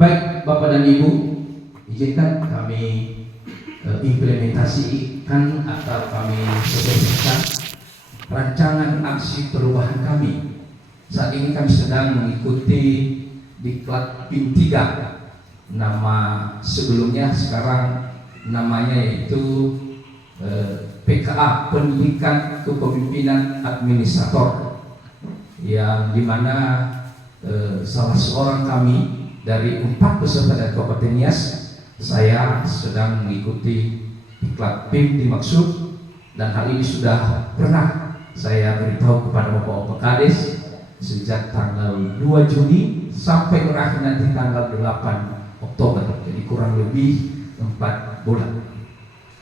Baik Bapak dan Ibu, izinkan kami implementasikan atau kami sosialisasikan rancangan aksi perubahan kami. Saat ini kami sedang mengikuti Diklat PIM 3. Nama sebelumnya sekarang namanya yaitu PKA, Pendidikan Kepemimpinan Administrator, yang dimana salah seorang kami dari 4 peserta dari Kabupaten Nias, saya sedang mengikuti Diklat PIM dimaksud, dan hal ini sudah pernah saya beritahu kepada Bapak-Bapak Kades sejak tanggal 2 Juni sampai berakhir nanti tanggal 8 Oktober, jadi kurang lebih 4 bulan.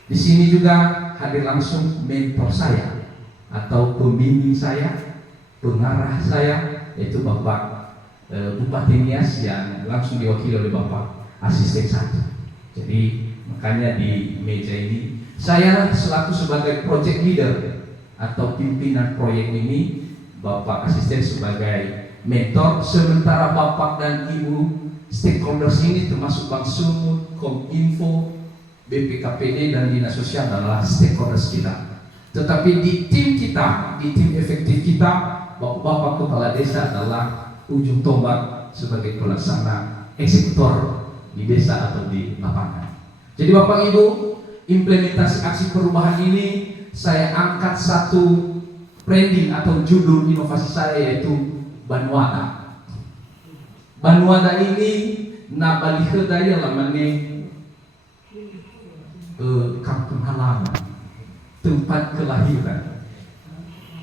Di sini juga hadir langsung mentor saya atau pembimbing saya, pengarah saya, yaitu Bapak Bupati Nias yang langsung diwakili oleh Bapak Asisten 1. Jadi makanya di meja ini saya selaku sebagai project leader atau pimpinan proyek ini, Bapak Asisten sebagai mentor, sementara Bapak dan Ibu stakeholders ini termasuk Bank Sumut, Kominfo, BPKPD dan Dinas Sosial adalah stakeholders kita. Tetapi di tim kita, di tim efektif kita, Bapak Kepala Desa adalah ujung tombak sebagai pelaksana eksekutor di desa atau di lapangan. Jadi Bapak Ibu, implementasi aksi perubahan ini saya angkat satu branding atau judul inovasi saya, yaitu Banwada. Banwada ini nabalihe daya lamane kampung halaman, tempat kelahiran.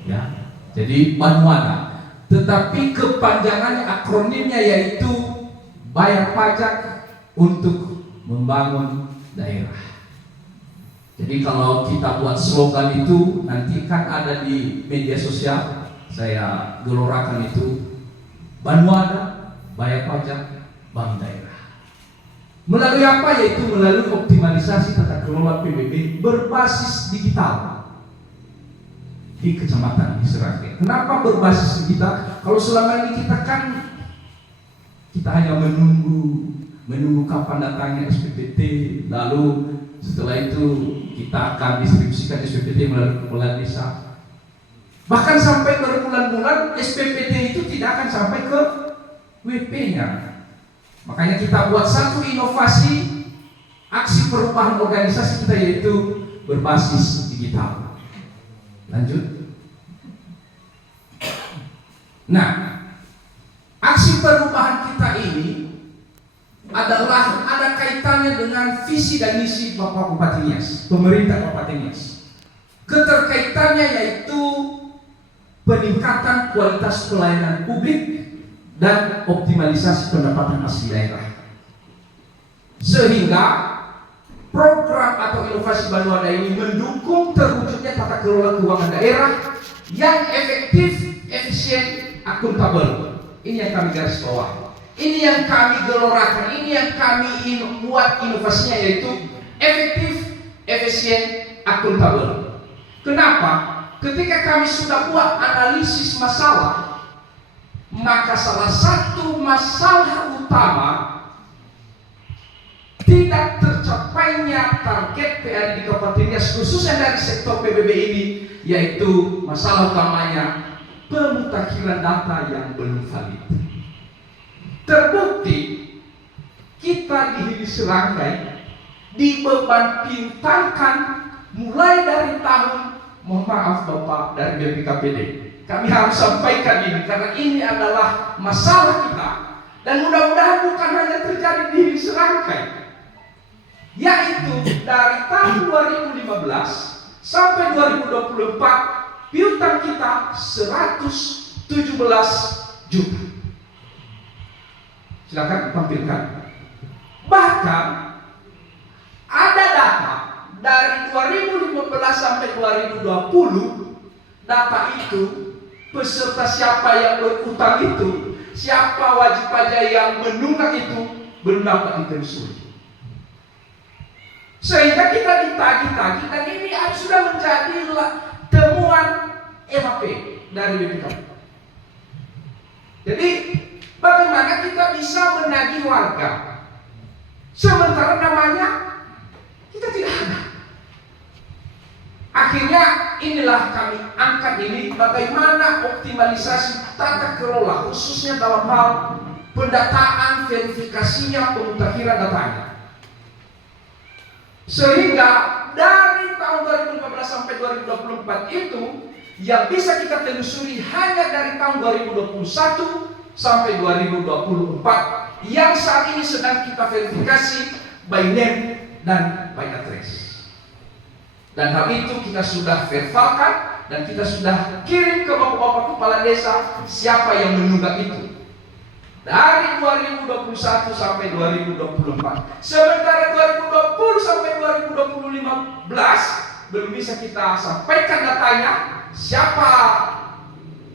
Ya, jadi Banwada. Tetapi kepanjangannya, akronimnya yaitu bayar pajak untuk membangun daerah. Jadi kalau kita buat slogan itu, nanti kan ada di media sosial, saya gelorakan itu, Banwada, bayar pajak, bangun daerah. Melalui apa? Yaitu melalui optimalisasi tata kelola PBB berbasis digital di kecamatan, di Serangkai. Kenapa berbasis digital? Kalau selama ini kita hanya menunggu kapan datangnya SPPT, lalu setelah itu kita akan distribusikan SPPT melalui kepala desa. Bahkan sampai berbulan-bulan SPPT itu tidak akan sampai ke WP-nya. Makanya kita buat satu inovasi aksi perubahan organisasi kita, yaitu berbasis digital. Lanjut. Nah, aksi perubahan kita ini adalah ada kaitannya dengan visi dan misi Bapak Bupati Nias, pemerintah Kabupaten Nias. Keterkaitannya yaitu peningkatan kualitas pelayanan publik dan optimalisasi pendapatan asli daerah. Sehingga program atau inovasi Banwada ini mendukung terwujudnya tata kelola keuangan daerah yang efektif, efisien, akuntabel. Ini yang kami garis bawah. Ini yang kami gelorakan, ini yang kami buat inovasinya, yaitu efektif, efisien, akuntabel. Kenapa? Ketika kami sudah buat analisis masalah, maka salah satu masalah utama tidak tercapainya target PAD di Kabupaten Nias, khususnya dari sektor PBB ini, yaitu masalah utamanya pemutakhiran data yang belum valid. Terbukti kita di Hili Serangkai dibeban pintarkan mulai dari tahun, mohon maaf Bapak dari BPKPD, kami harus sampaikan ini karena ini adalah masalah kita, dan mudah-mudahan bukan hanya terjadi di Hili Serangkai, yaitu dari tahun 2015 sampai 2024 piutang kita 117 juta. Silakan tampilkan. Bahkan ada data dari 2015 sampai 2020, data itu peserta siapa yang berutang itu, siapa wajib pajak yang menunggak itu belum dapat ditelusuri. Sehingga kita ditagih-tagih, dan ini sudah menjadi temuan MAP dari BPK. Jadi bagaimana kita bisa menagih warga, sementara namanya kita tidak ada. Akhirnya inilah kami angkat ini, bagaimana optimalisasi tata kelola khususnya dalam hal pendataan, verifikasinya, pemutahiran datanya. Sehingga dari tahun 2015 sampai 2024 itu yang bisa kita telusuri hanya dari tahun 2021 sampai 2024 yang saat ini sedang kita verifikasi by name dan by address. Dan hal itu kita sudah verbalkan dan kita sudah kirim ke bapak-bapak kepala desa siapa yang menunggak itu dari 2021 sampai 2024. Sementara 2020 sampai 2015 belum bisa kita sampaikan datanya siapa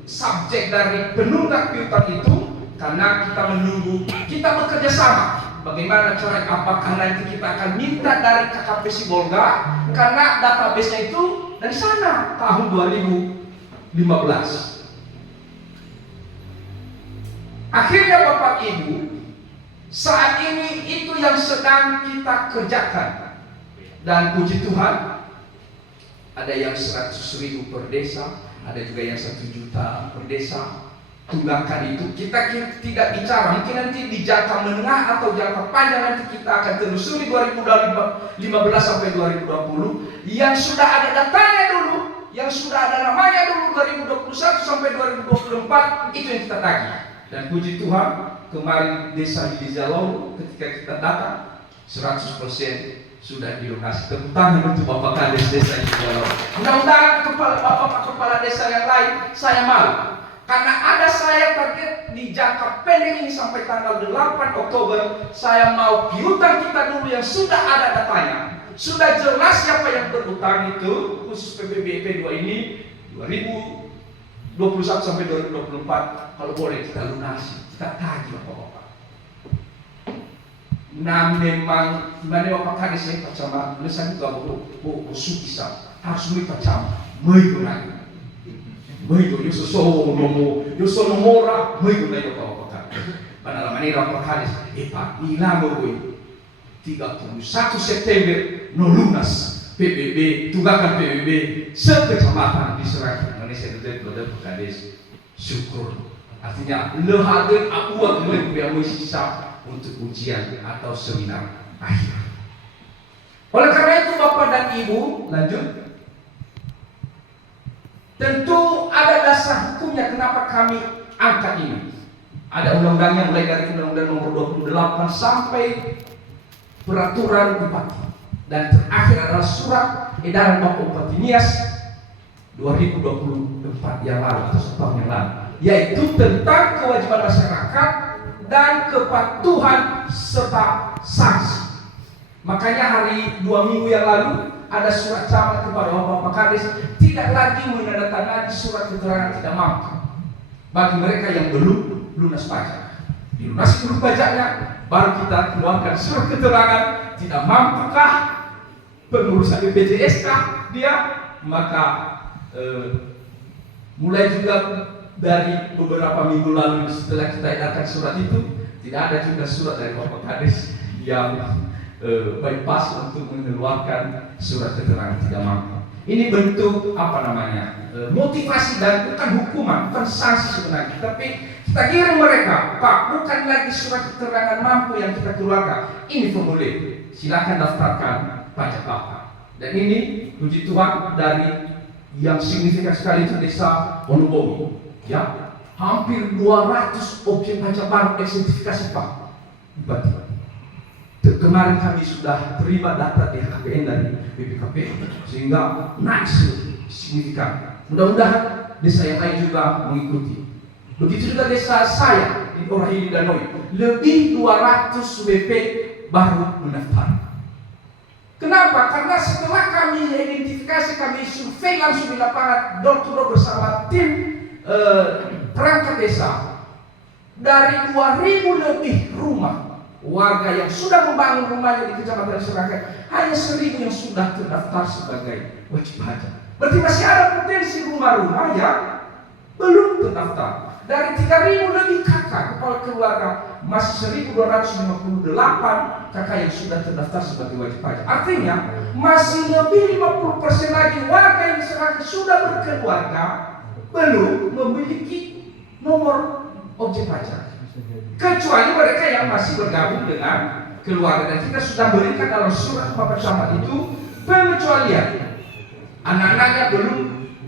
subjek dari penunggak piutang itu, karena kita menunggu, kita bekerja sama. Bagaimana cara, apakah nanti kita akan minta dari KKP Sibolga, karena database-nya itu dari sana tahun 2015. Akhirnya Bapak Ibu, saat ini itu yang sedang kita kerjakan. Dan puji Tuhan, ada yang 100.000 per desa, ada juga yang 1 juta per desa. Tunggakan itu kita tidak bicara, mungkin nanti di jangka menengah atau jangka panjang nanti kita akan telusuri 2015 sampai 2020 yang sudah ada datanya dulu, yang sudah ada namanya dulu 2021 sampai 2024 itu yang kita tagih. Dan puji Tuhan, kemarin desa di Jalou ketika kita datang 100% sudah dilunasi. Tepuk tangan untuk Bapak Kades desa di Jalou. Mudah-mudahan Bapak kepala desa yang lain saya malu. Karena ada saya target di jangka pendek ini sampai tanggal 8 Oktober, saya mau piutang kita dulu yang sudah ada datanya. Sudah jelas siapa yang berutang itu, khusus PPBP 2 ini 2021 sampai 2024. Kalau boleh kita lunasi, kita tagih Bapak-bapak. Nah memang mana Bapak Kades ya pacama, lesan itu aku bisa harus pacama, lagi. Muito eu sou nomora muito na yo Bapak. Pada manera Bapak Kades, ilamo gue 31 September no lunas PBB, tunggakan PBB sekecamatan di Seragen Indonesia itu Bapak Kades. Syukur. Artinya lehade akuat mulai yang sisa untuk ujian atau seminar akhir. Oleh karena itu Bapak dan Ibu, lanjut. Tentu ada dasar hukumnya kenapa kami angkat ini. Ada undang-undangnya mulai dari Undang-Undang Nomor 28 sampai Peraturan Bupati. Dan terakhir adalah Surat Edaran Bapak Bupati Nias 2024 yang lalu atau setahun yang lalu, yaitu tentang kewajiban masyarakat dan kepatuhan serta sanksi. Makanya hari 2 minggu yang lalu ada surat camat kepada Bapak Kades tidak lagi menandatangani surat keterangan tidak mampu bagi mereka yang belum lunas pajak. Dilunasi dulu pajaknya, baru kita keluarkan surat keterangan tidak mampukah pengurusan BPJS kah dia, maka mulai juga dari beberapa minggu lalu setelah kita edarkan surat itu tidak ada juga surat dari Bapak Kades yang bypass untuk mengeluarkan surat keterangan tidak mampu. Ini bentuk motivasi dan bukan hukuman, bukan sanksi sebenarnya, tapi kita kirim mereka, Pak, bukan lagi surat keterangan mampu yang kita keluarkan, ini formulir, silakan daftarkan pajak Bapak. Dan ini puji Tuhan dari yang signifikan sekali itu desa Wonobomi, ya, hampir 200 objek pajak baru eksertifikasi Pak Bupati. Kemarin kami sudah terima data di HKPN dari BPKP sehingga naik signifikan. Mudah-mudahan desa yang lain juga mengikuti. Begitu juga desa saya di Orahili Danoi, lebih 200 BP baru mendaftar. Kenapa? Karena setelah kami identifikasi, kami survei langsung di lapangan door to door bersama tim perangkat desa, dari 2.000 lebih rumah warga yang sudah membangun rumahnya di Kecamatan Seragen, hanya 1.000 yang sudah terdaftar sebagai wajib pajak. Berarti masih ada potensi rumah-rumah yang belum terdaftar. dari 3.000 lebih kakak kepala keluarga, masih 1.258 kakak yang sudah terdaftar sebagai wajib pajak. Artinya masih lebih 50% lagi warga yang diserahkan sudah berkeluarga belum memiliki nomor objek pajak, kecuali mereka yang masih bergabung dengan keluarga. Dan kita sudah berikan dalam surat Bapak Camat itu pengecualian. Anak-anaknya belum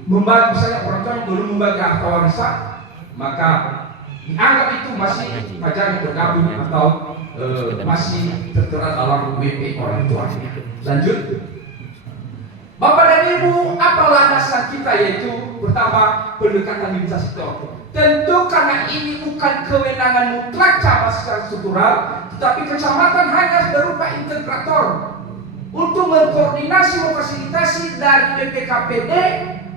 membagi, misalnya orang tua yang belum membagi harta warisan, maka dianggap itu masih pajak yang bergabung atau masih tertera dalam WP orang tua. Lanjut, Bapak dan Ibu, apa landasan kita? Yaitu pertama, pendekatan lintas sektor. Tentu karena ini bukan kewenangan mutlak camat secara struktural, tetapi kecamatan hanya berupa integrator untuk mengkoordinasi, memfasilitasi dari BPKPD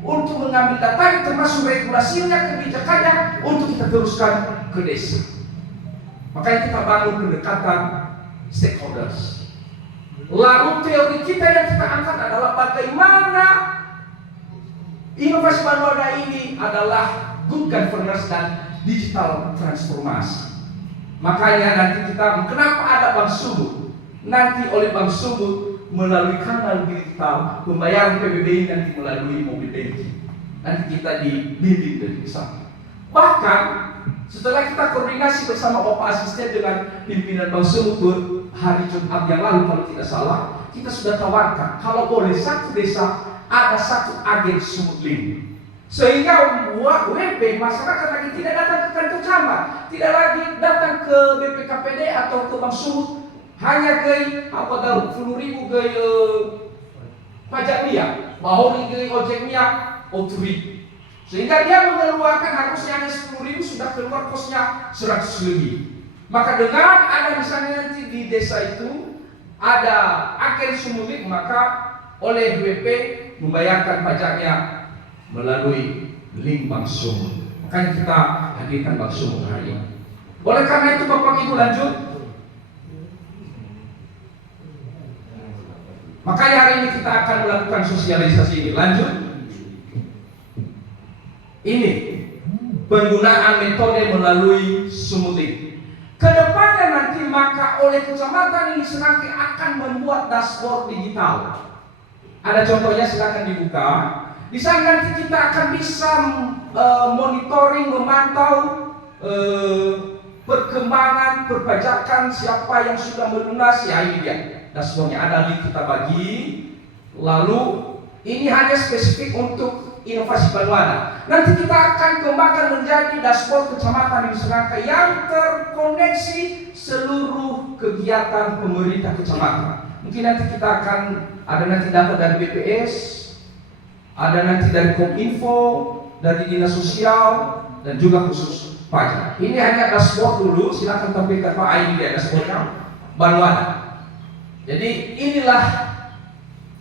untuk mengambil data termasuk regulasinya, kebijakannya untuk kita teruskan ke desa. Makanya kita bangun pendekatan stakeholders. Lalu teori kita yang kita angkat adalah bagaimana inovasi Banuada ini adalah good governance dan digital transformasi. Makanya nanti kita, kenapa ada Bank Sumut? Nanti oleh Bank Sumut melalui kanal digital pembayaran PBBI nanti melalui mobile banking. Nanti kita dibimbing dari sana. Bahkan setelah kita koordinasi bersama Bapak Asisten dengan pimpinan Bank Sumut hari Jumat yang lalu kalau tidak salah, kita sudah tawarkan kalau boleh satu desa ada satu agen Sumut Link, sehingga WP masyarakat lagi tidak datang ke kantor camat, tidak lagi datang ke BPKPD atau ke Bank Sumut, hanya ke apa tahu 10.000 ke pajak dia, bahwa ke ojeknya O3, sehingga dia mengeluarkan harusnya hanya 10.000 sudah keluar kosnya 100 lebih. Maka dengan ada misalnya nanti di desa itu ada agen Sumut Link, maka oleh WP membayarkan pajaknya melalui link Bank Sumut. Makanya kita hadirkan Bank Sumut hari ini. Oleh karena itu Bapak Ibu, lanjut. Makanya hari ini kita akan melakukan sosialisasi ini. Lanjut. Ini penggunaan metode melalui Sumut Link. Kedepannya nanti maka oleh kecamatan ini senanti akan membuat dashboard digital. Ada contohnya, silakan dibuka. Di sana nanti kita akan bisa monitoring, memantau perkembangan perpajakan, siapa yang sudah melunasi. Ini dia dashboardnya, ada link kita bagi. Lalu ini hanya spesifik untuk inovasi Banuada. Nanti kita akan kembangkan menjadi dashboard kecamatan di Serangka yang terkoneksi seluruh kegiatan pemerintah kecamatan. Mungkin nanti kita akan ada nanti data dari BPS, ada nanti dari Kominfo, dari Dinas Sosial, dan juga khusus pajak. Ini hanya dashboard dulu, silakan tampilkan Pak ID dia dashboardnya Banuada. Jadi inilah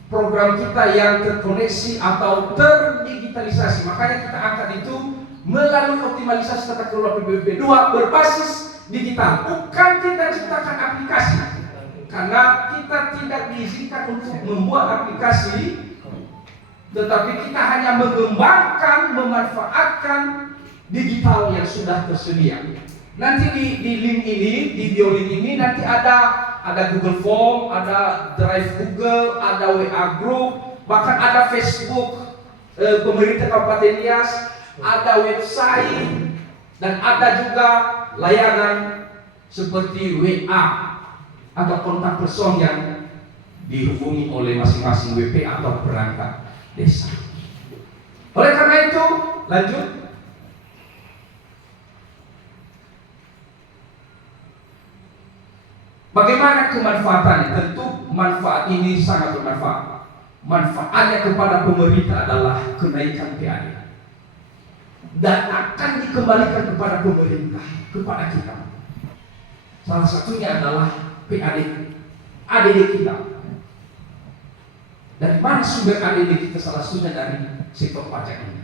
program kita yang terkoneksi atau terdigitalisasi. Makanya kita angkat itu melalui optimalisasi tata kelola PBB 2 berbasis digital. Bukan kita ciptakan aplikasi, karena kita tidak diizinkan untuk membuat aplikasi, tetapi kita hanya mengembangkan, memanfaatkan digital yang sudah tersedia. Nanti di link ini, di bio link ini nanti ada Google Form, ada Drive Google, ada WA Group, bahkan ada Facebook pemerintah Kabupaten Nias, ada website, dan ada juga layanan seperti WA atau kontak person yang dihubungi oleh masing-masing WP atau perangkat desa. Oleh karena itu, lanjut. Bagaimana kemanfaatannya? Tentu manfaat ini sangat bermanfaat. Manfaatnya kepada pemerintah adalah kenaikan PAD dan akan dikembalikan kepada pemerintah, kepada kita. Salah satunya adalah PAD, ADD kita. Dari mana sumber ADD kita? Salah satunya dari sektor pajak ini.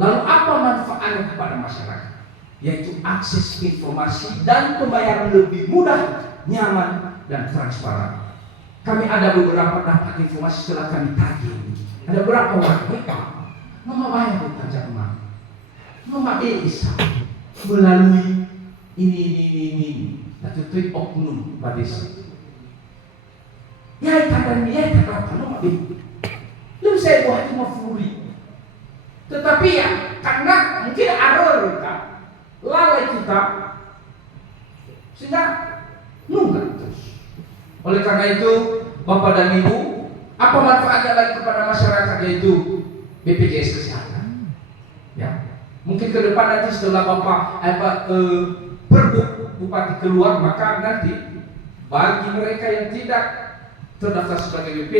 Lalu apa manfaatnya kepada masyarakat? Yaitu akses informasi dan pembayaran lebih mudah, nyaman, dan transparan. Kami ada beberapa dapat informasi setelah kami tagih. Ada beberapa warga, Mama bayar pajak emak, Mama bisa, melalui ini. Nah, itu oknum pada desa. Ya, tanda apa nama itu? Lu saya buat cuma furi. Tetapi ya, karena mungkin error kita, lalai kita, sehingga nunggak terus. Oleh karena itu, Bapak dan Ibu, apa manfaatnya lagi kepada masyarakat, yaitu BPJS Kesehatan? Ya, mungkin ke depan nanti setelah Bapak Perbu Bupati keluar, maka nanti bagi mereka yang tidak terdaftar sebagai BP,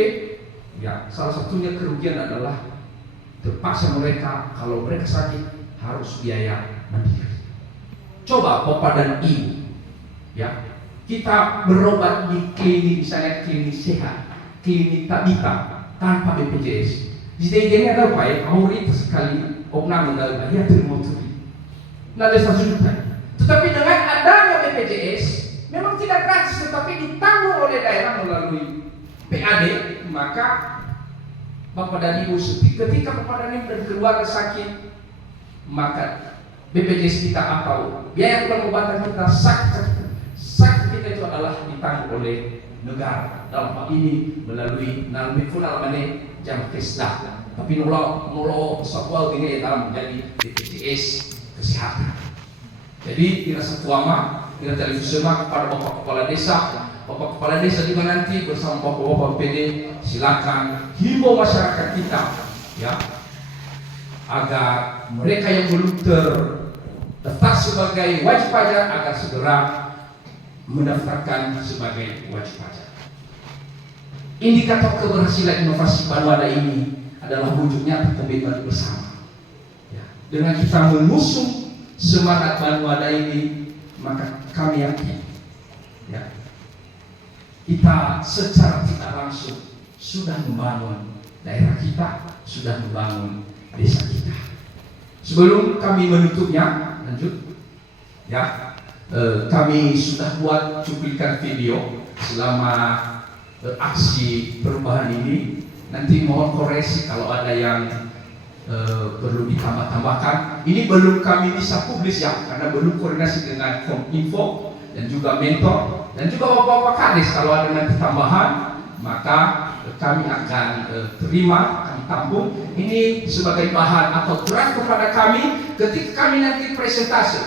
ya salah satunya kerugian adalah terpaksa mereka kalau mereka sakit harus biaya mandiri. Coba Bapak dan Ibu, ya kita berobat di klinik, misalnya klinik sehat, klinik tabita tanpa BPJS. Di sini ada apa ya? Mayoritas sekali oknum dalam ya terima kasih. Nah, ada 1 juta. Tetapi dengan adanya BPJS, memang tidak gratis, tetapi ditanggung oleh daerah melalui PAD, maka Bapak dan Ibu ketika Bapak dan Ibu dan keluarga sakit, maka BPJS kita atau biaya pengobatan kita sakit kita itu adalah ditanggung oleh negara. Dalam hal ini melalui funal mane jam kesda. Tapi nulo sebuah ini dalam menjadi BPJS Kesehatan. Jadi tidak setuama, tidak televisi kepada Bapak Kepala Desa. Bapak Kepala Desa juga nanti bersama Bapak PD silakan himbau masyarakat kita, ya, agar mereka yang belum terdaftar sebagai wajib pajak agar segera mendaftarkan sebagai wajib pajak. Indikator keberhasilan inovasi Banwada ini adalah wujudnya komitmen bersama. Ya, dengan kita mengusung semangat Banwada ini, maka kami yakin, ya, kita secara tidak langsung sudah membangun daerah kita, sudah membangun desa kita. Sebelum kami menutupnya, lanjut, ya, kami sudah buat cuplikan video selama aksi perubahan ini. Nanti mohon koreksi kalau ada yang perlu ditambah-tambahkan. Ini belum kami bisa publis ya, karena belum koordinasi dengan Kominfo dan juga mentor dan juga Bapak-Bapak Kades. Kalau ada nanti tambahan, maka kami akan terima, kami tampung. Ini sebagai bahan atau draft kepada kami ketika kami nanti presentasi.